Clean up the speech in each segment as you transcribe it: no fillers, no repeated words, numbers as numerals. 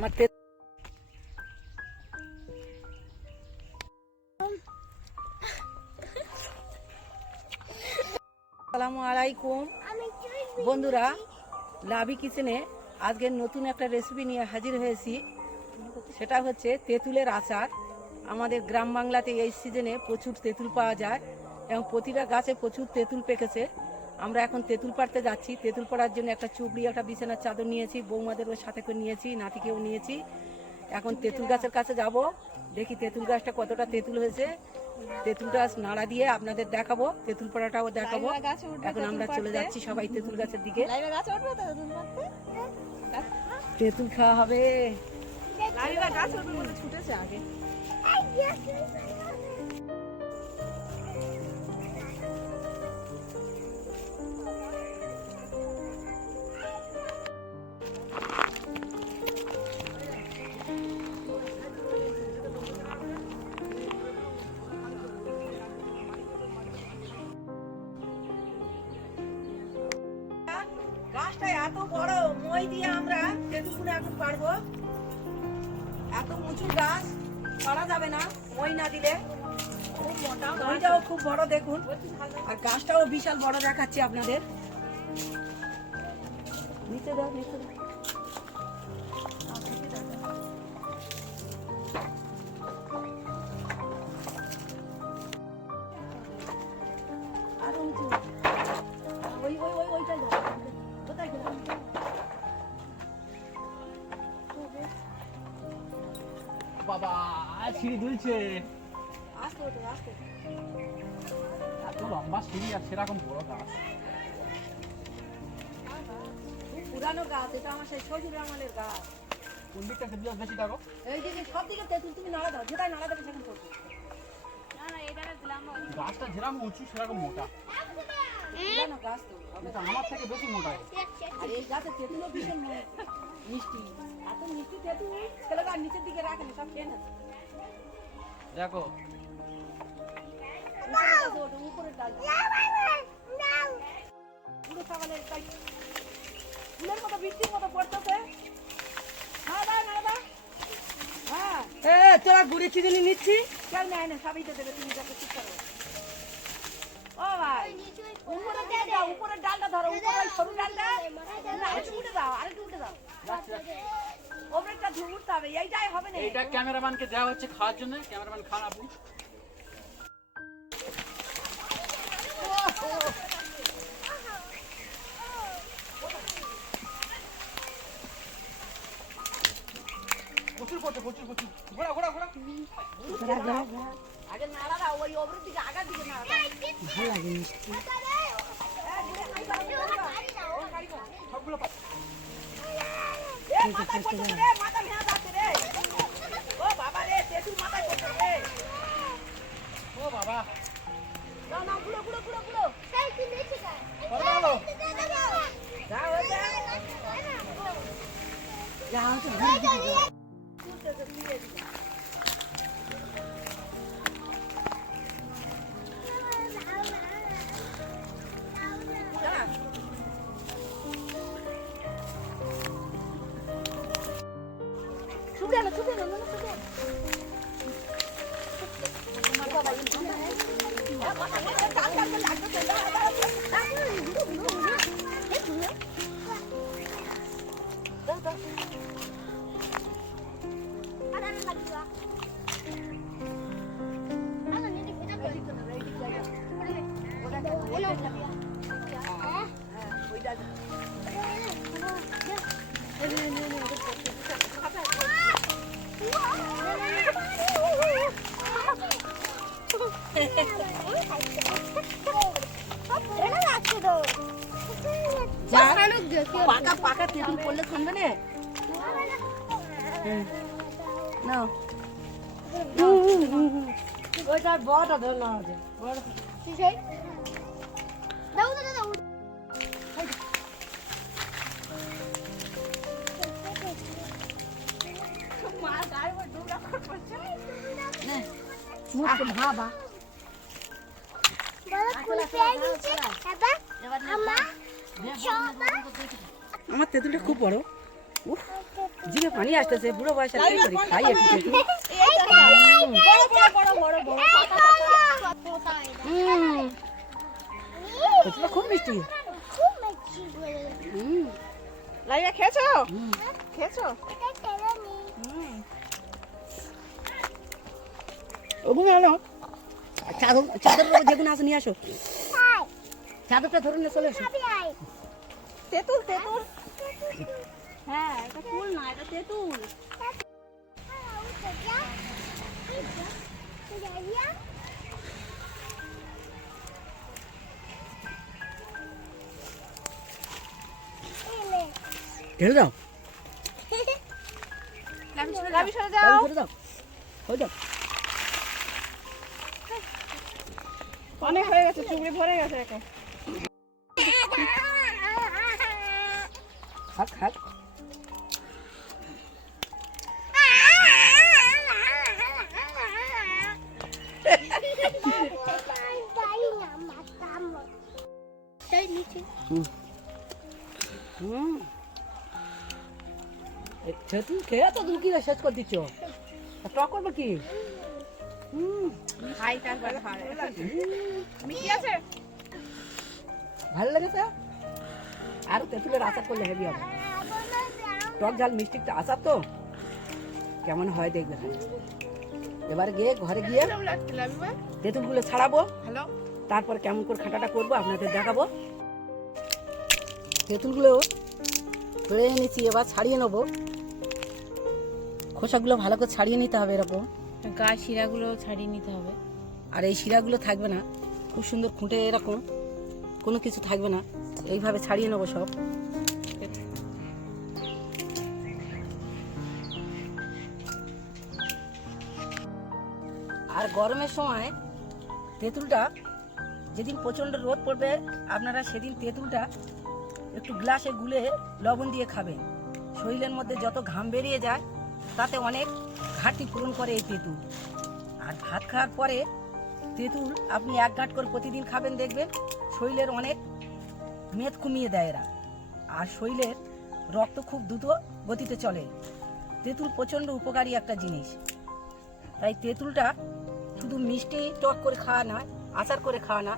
আমার আসসালামু আলাইকুম বন্ধুরা, লাভি কিচেনে আজকের নতুন একটা রেসিপি নিয়ে হাজির হয়েছি। সেটা হচ্ছে তেঁতুলের আচার। আমাদের গ্রাম বাংলাতে এই সিজনে প্রচুর তেঁতুল পাওয়া যায় এবং প্রতিটা গাছে প্রচুর তেঁতুল পেকেছে। আমরা এখন তেঁতুল পাড়তে যাচ্ছি। তেঁতুল পাড়ার জন্য একটা চুবড়ি, একটা বিছানার চাদর নিয়েছি, বৌমাদেরও সাথে করে নিয়েছি, নাতিকেও নিয়েছি। এখন তেঁতুল গাছের কাছে যাব, দেখি তেঁতুল গাছটা কতটা তেঁতুল হয়েছে। তেঁতুল গাছ নাড়া দিয়ে আপনাদের দেখাবো, তেঁতুল পাড়াটাও দেখাবো। এখন আমরা চলে যাচ্ছি সবাই তেঁতুল গাছের দিকে। তেঁতুল খাওয়া হবে। ছুটেছে আগে। গাছটা এত বড়, মই দিয়ে আমরা তেঁতুলগুলো এখন পারবো। এত উঁচু গাছ পারা যাবে না মই না দিলে। মইটাও খুব বড় দেখুন, আর গাছটাও বিশাল বড় দেখাচ্ছি আপনাদের। নিচে দাও, নিচে দাও। আর উঁচু ওই ওই ওই ওইটা যাও, কোথায় গেলাম? বাবা সিঁড়ি দুলছে। আস্তে ওঠো, আস্তে। এত লম্বা সিঁড়ি আর সেরকম বড় গাছ। খুব পুরানো গাছ এটা, আমার সেই শ্বশুর আমলের গাছ। কোন দিকটা তেঁতুল বেশি থাকো? এই যে সব দিকে তেঁতুল, তুমি নাড়া দাও, যেটাই নাড়া দেবে সেখানে পড়বে। গাছটা যেরকম উঁচু সেরকম মোটা। পুরানো গাছ তো হবে। এটা আমার থেকে বেশি মোটা। আর এই গাছের তেঁতুলও ভীষণ মিষ্টি। এত মিষ্টি তেঁতুল ছেলেরা নিচের দিকে রাখে না, সব খেয়ে না। দেখো উপরের ডাল পুরো সকালের তাই ফুলের মতো বৃষ্টির মতো পড়তেছে। হ্যাঁ তোরা গুড়ি চিনি নিচ্ছি, কেউ নেয় না, সবই তো দেবে, তুমি যাকে ঠিক করো। ও ভাই উপরের দিয়ে দাও, উপরের ডালটা ধরো, উপরের সরু ডালটা আরেকটু উঠে দাও, আরেকটু উঠে দাও। ওপরেরটা উঠতে হবে, এইটাই হবে না। এইটা ক্যামেরাম্যানকে দেওয়া হচ্ছে খাওয়ার জন্য। ক্যামেরাম্যান খান আপু। প্রচুর করছে, প্রচুর প্রচুর। ঘোড়া ঘোড়া ঘোড়া। আগে নাড়া দাও, ওই ওপরের দিকে আগার দিকে নাড়া দাও। ভালো লাগে মিষ্টি। সবগুলো পা- মাথায় পড়ছে রে, মাথা ভেঙে যাচ্ছে রে। ও বাবা রে, তেঁতুল মাথায় পড়ছে রে। ও বাবা না না, গুলো গুলো গুলো গুলো। কত হলো? যা হয়েছে যা হয়েছে তুলতেছে, তুলে দিলাম। যা। ছুটে এলো, ছুটে এলো, না ছুটে এলো। বাবা এই ঠান্ডা হ্যাঁ কথা বলে ডাল ডাল লাগছে। দাও দাও আরে আরে লাগছে। আরে নিদি ফিটা করে দিতে না, রেডি জায়গা ওটা ওটা হ্যাঁ ওইটা পাকা পাকা তেঁতুল পড়লে থামবে না। নাও ওইটা বড়টা ধর না হবে বড় দাও দাও দাও। মা গায়ে ওই ডুবরা করছে না মুখে ভাবা আমার তেঁতুলটা খুব বড়। উফ, জিভে পানি আসতেছে, বুড়ো বয়সে কি করি, খাই একটু একটু। তেঁতুলটা খুব মিষ্টি। লাইয়া খেয়েছো? হুম। খেয়েছো? ওগুলো আনো, চাদর চাদর যেগুলো আছে নিয়ে আসো, চাদরটা ধরে নিয়ে চলে এসো। তেঁতুল তেঁতুল। হ্যাঁ, এটা ফুল না, এটা তেঁতুল। ঢেলে দাও, লাবি সরে যাও। ধরে দাও, হয়ে যাও। অনেক হয়ে গেছে, চুবড়ি ভরে গেছে একে। খাক খাক। হুম, তেঁতুল খেয়ে তো তুমি কি শেষ করে দিচ্ছ, টক করবে কি? খাই তারপরে হয়। মিষ্টি আছে? ভালো লেগেছে? আর তেঁতুলের আচার করলে হেভি হবে, টক ঝাল মিষ্টি আচার তো কেমন হয় দেখবে। এবার গিয়ে ঘরে গিয়ে কেমন লাগছে লাবিবা? তেঁতুলগুলো ছাড়াবো, হ্যালো। তারপর কেমন করে খাটাটা করবো আপনাদের দেখাবো। তেঁতুলগুলো পেড়ে এনেছি, এবার ছাড়িয়ে নেবো। খোসাগুলো ভালো করে ছাড়িয়ে নিতে হবে এরকম, গা শিরাগুলো ছাড়িয়ে নিতে হবে। আর এই শিরাগুলো থাকবে না, খুব সুন্দর খুঁটে এরকম কোনো কিছু থাকবে না, এইভাবে ছাড়িয়ে নেবো সব। আর গরমের সময় তেঁতুলটা, যেদিন প্রচণ্ড রোদ পড়বে আপনারা সেদিন তেঁতুলটা একটু গ্লাসে গুলে লবণ দিয়ে খাবেন। শরীরের মধ্যে যত ঘাম বেরিয়ে যায় তাতে অনেক ঘাটতি পূরণ করে এই তেঁতুল। আর ভাত খাওয়ার পরে তেঁতুল আপনি 1 গাঁট করে প্রতিদিন খাবেন, দেখবেন শরীরের অনেক মেদ কমিয়ে দেয় এরা, আর শরীরের রক্ত খুব দ্রুত গতিতে চলে। তেঁতুল প্রচণ্ড উপকারী একটা জিনিস, তাই তেঁতুলটা শুধু মিষ্টি টক করে খাওয়া না, আচার করে খাওয়া না,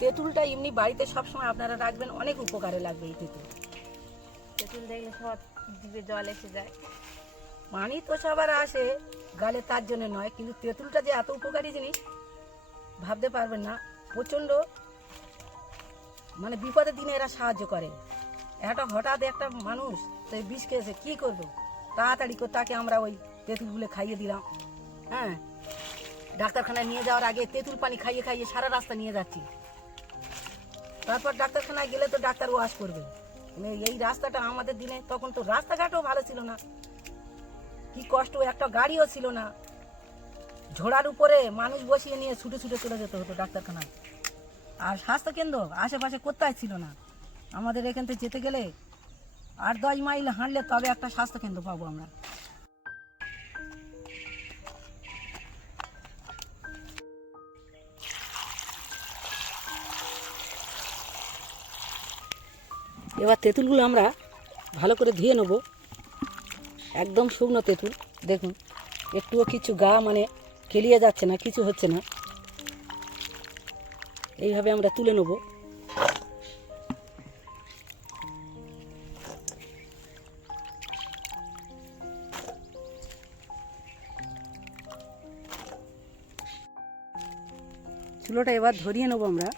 তেঁতুলটা এমনি বাড়িতে সবসময় আপনারা রাখবেন, অনেক উপকারে লাগবে এই তেঁতুল। তেঁতুল দেখলে সব জিভে জল এসে যায়। পানি তো সবার আসে গালে, তার জন্য নয়, কিন্তু তেঁতুলটা যে এত উপকারী জিনিস ভাবতে পারবেন না। প্রচণ্ড মানে বিপদের দিনে এরা সাহায্য করে। হঠাৎ একটা মানুষ তো বিষ খেয়েছে, কী করবো, তাড়াতাড়ি করে তাকে আমরা ওই তেঁতুলগুলো খাইয়ে দিলাম। হ্যাঁ, ডাক্তারখানায় নিয়ে যাওয়ার আগে তেঁতুল পানি খাইয়ে খাইয়ে সারা রাস্তা নিয়ে যাচ্ছি। তারপর ডাক্তারখানায় গেলে তো ডাক্তার ওয়াশ করবে। এই রাস্তাটা আমাদের দিনে, তখন তো রাস্তাঘাটও ভালো ছিল না, কি কষ্ট, একটা গাড়িও ছিল না, ঝোড়ার উপরে মানুষ বসিয়ে নিয়ে ছুটে ছুটে চলে যেতে হতো ডাক্তারখানায়। আর স্বাস্থ্যকেন্দ্র আশেপাশে কোথায় ছিল না। আমাদের এখান থেকে যেতে গেলে 8-10 মাইল হাঁটলে তবে একটা স্বাস্থ্যকেন্দ্র পাবো আমরা। এবার তেঁতুলগুলো আমরা ভালো করে ধুয়ে নেব, একদম শুকনো তেঁতুল, দেখুন একটুও কিছু গা মানে কেলিয়ে যাচ্ছে না, কিছু হচ্ছে না। এইভাবে আমরা তুলে নেব। চুলোটা এবার ধরিয়ে নেব আমরা।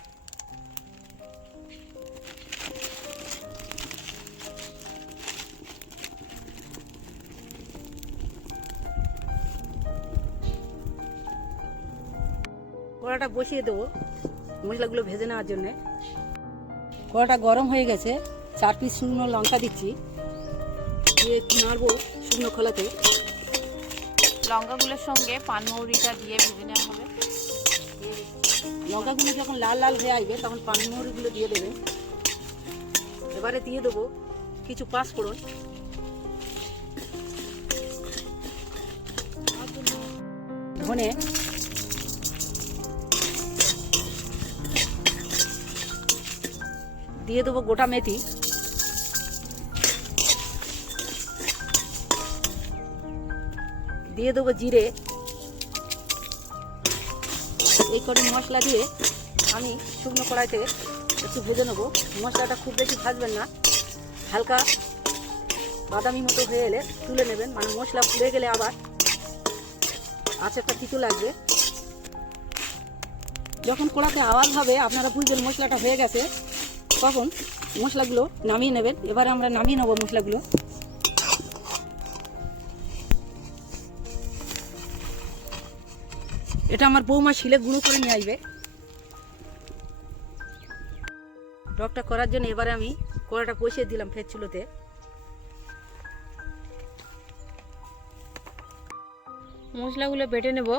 কড়াটা বসিয়ে দেবো মশলাগুলো ভেজে নেওয়ার জন্যে। কড়াটা গরম হয়ে গেছে, 4 পিস শুকনো লঙ্কা দিচ্ছি, দিয়ে একটু নাড়বো শুকনো খোলাতে। লঙ্কাগুলোর সঙ্গে পানমৌরিটা দিয়ে ভেজে নেওয়া হবে। লঙ্কাগুলো যখন লাল লাল হয়ে আসবে তখন পানমৌরিগুলো দিয়ে দেবেন। এবারে দিয়ে দেবো কিছু পাঁচফোড়ন, ধনে, দিয়ে দেবো গোটা মেথি, দিয়ে দেবো জিরে। এই কটি মশলা দিয়ে আমি শুকনো কড়াইতে একটু ভেজে নেবো। মশলাটা খুব বেশি ভাজবেন না, হালকা বাদামি মতো হয়ে এলে তুলে নেবেন, মানে মশলা পুড়ে গেলে আবার আচারটা তিতো লাগবে। যখন কড়াতে আওয়াজ হবে আপনারা বুঝবেন মশলাটা হয়ে গেছে, তখন মশলাগুলো নামিয়ে নেবেন। এবারে আমরা নামিয়ে নেবো মশলাগুলো। এটা আমার বৌমা শিলে গুঁড়ো করে নিয়ে আসবে। টকটা করার জন্য এবারে আমি কড়াটা বসিয়ে দিলাম ফের চুলোতে। মশলাগুলো বেটে নেব,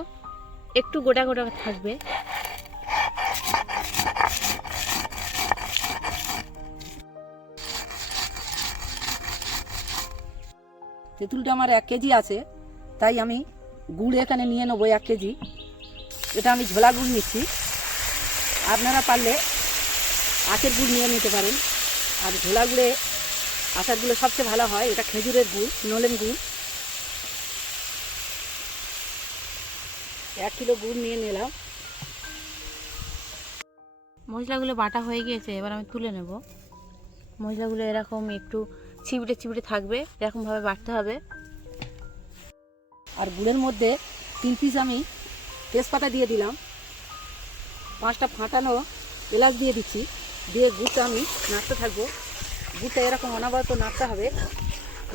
একটু গোটা গোটা থাকবে। তেঁতুলটা আমার 1 কেজি আছে, তাই আমি গুড় এখানে নিয়ে নেবো 1 কেজি। এটা আমি ঝোলা গুড় নিচ্ছি, আপনারা পারলে আখের গুড় নিয়ে নিতে পারেন। আর ঝোলা গুড়ে আচারগুলো সবচেয়ে ভালো হয়। এটা খেজুরের গুড়, নলেন গুড়। 1 কিলো গুড় নিয়ে নিলাম। মশলাগুলো বাটা হয়ে গিয়েছে, এবার আমি তুলে নেব। মশলাগুলো এরকম একটু চিবড়ে চিবড়ে থাকবে, এরকমভাবে বাটতে হবে। আর গুড়ের মধ্যে 3 পিস আমি তেজপাতা দিয়ে দিলাম, 5টা ফাটানো এলাচ দিয়ে দিচ্ছি। দিয়ে গুড়টা আমি নাড়তে থাকবো। গুড়টা এরকম অনবরত নাড়তে হবে,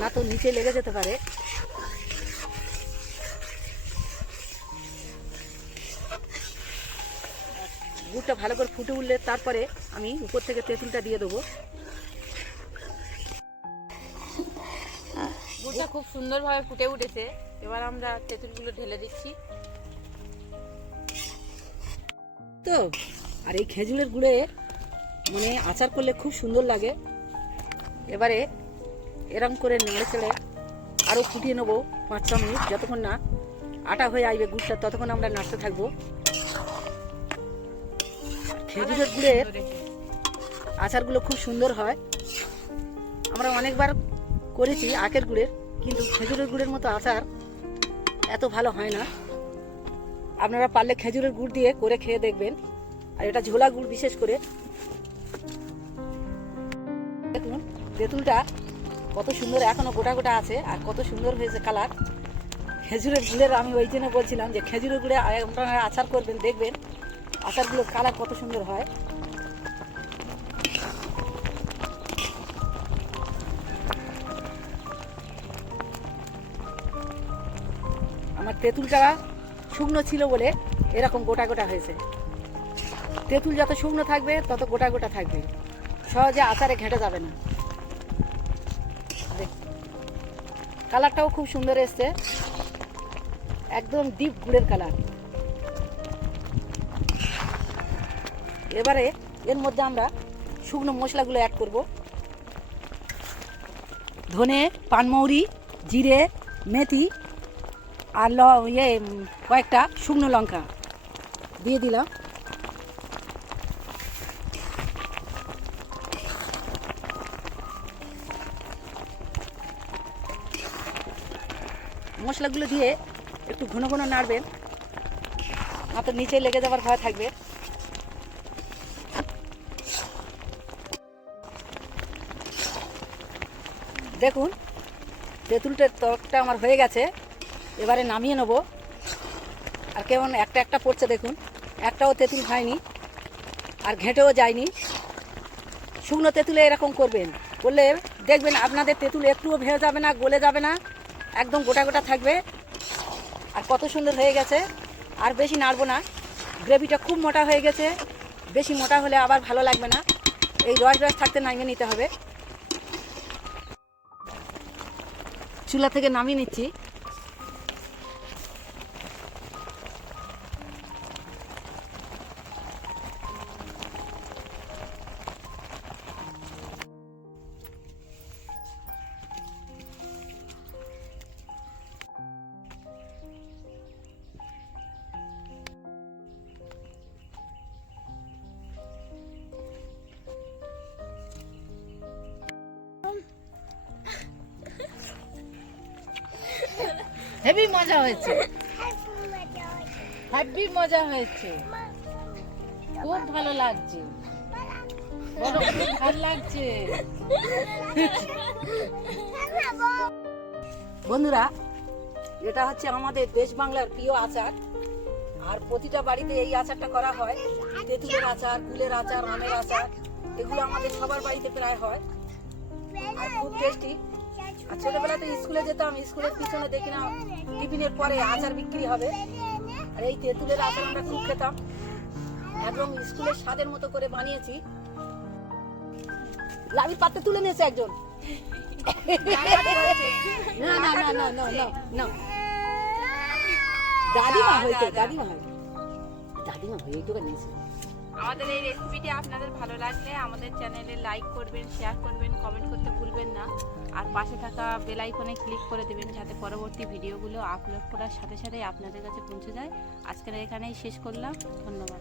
না তো নিচে লেগে যেতে পারে। গুড়টা ভালো করে ফুটে উঠলে তারপরে আমি উপর থেকে তেঁতুলটা দিয়ে দেবো। গুড়টা খুব সুন্দরভাবে ফুটে উঠেছে, এবার আমরা তেঁতুলগুলো ঢেলে দিচ্ছি। তো আর এই খেজুরের গুড়ে মানে আচার করলে খুব সুন্দর লাগে। এবারে এরম করে নেড়ে চেড়ে আরও ফুটিয়ে নেবো 5-6 মিনিট, যতক্ষণ না আটা হয়ে আসবে গুড়টা, ততক্ষণ আমরা নাড়তে থাকবো। খেজুরের গুড়ের আচারগুলো খুব সুন্দর হয়। আমরা অনেকবার করেছি আখের গুড়ের, কিন্তু খেজুরের গুড়ের মতো আচার এত ভালো হয় না। আপনারা পারলে খেজুরের গুড় দিয়ে করে খেয়ে দেখবেন। আর এটা ঝোলা গুড় বিশেষ করে। দেখুন তেঁতুলটা কত সুন্দর এখনো গোটা গোটা আছে, আর কত সুন্দর হয়েছে কালার। খেজুরের গুড়ের আমি ওই জন্য বলছিলাম যে খেজুরের গুড়ে আপনারা আচার করবেন, দেখবেন আচারগুলোর কালার কত সুন্দর হয়। আমার তেঁতুলটা শুকনো ছিল বলে এরকম গোটা গোটা হয়েছে। তেঁতুল যত শুকনো থাকবে তত গোটা গোটা থাকবে, সহজে আচারে ঘেঁটে যাবে না। কালারটাও খুব সুন্দর এসছে, একদম ডিপ গুড়ের কালার। এবারে এর মধ্যে আমরা শুকনো মশলাগুলো অ্যাড করব। ধনে, পানমৌরি, জিরে, মেথি আর কয়েকটা শুকনো লঙ্কা দিয়ে দিলাম। মশলাগুলো দিয়ে একটু ঘন ঘন নাড়বেন, না তো নিচে লেগে যাওয়ার ভয় থাকবে। দেখুন তেঁতুলটার ত্বকটা আমার হয়ে গেছে, এবারে নামিয়ে নেব। আর কেমন একটা একটা পড়ছে দেখুন, একটাও তেঁতুল হয়নি আর ঘেঁটেও যায়নি। শুকনো তেঁতুলে এরকম করবেন, করলে দেখবেন আপনাদের তেঁতুল একটুও ভেঙে যাবে না, গলে যাবে না, একদম গোটা গোটা থাকবে। আর কত সুন্দর হয়ে গেছে। আর বেশি নাড়বো না, গ্রেভিটা খুব মোটা হয়ে গেছে। বেশি মোটা হলে আবার ভালো লাগবে না, এই রস রস থাকতে নামিয়ে নিতে হবে। চুলা থেকে নামিয়ে নিচ্ছি। হেভি মজা হয়েছে, হেভি মজা হয়েছে, খুব ভালো লাগছে, বলো খুব ভালো লাগছে। বন্ধুরা, এটা হচ্ছে আমাদের দেশ বাংলার প্রিয় আচার, আর প্রতিটা বাড়িতে এই আচারটা করা হয়। তেঁতুলের আচার, কুলের আচার, আমের আচার, এগুলো আমাদের সবার বাড়িতে প্রায় হয়, আর খুব টেস্টি। আর ছোটবেলাতে স্কুলে যেতাম, স্কুলের পিছনে দেখি না টিফিনের পরে আচার বিক্রি হবে, আর এই তেঁতুলের আচার আমরা খুব খেতাম, একদম স্কুলের স্বাদের মতো করে বানিয়েছি। লাভি পাতে তুলে নিয়েছে একজন। না না না না না না না, দাদিমা হয়েছে, দাদিমা হয়, দাদিমা হয়ে তো নিয়েছে। আমাদের এই রেসিপিটি আপনাদের ভালো লাগলে আমাদের চ্যানেলে লাইক করবেন, শেয়ার করবেন, কমেন্ট করতে ভুলবেন না, আর পাশে থাকা বেল আইকনে ক্লিক করে দেবেন যাতে পরবর্তী ভিডিওগুলো আপলোড করার সাথে সাথে আপনাদের কাছে পৌঁছে যায়। আজকের এখানেই শেষ করলাম, ধন্যবাদ।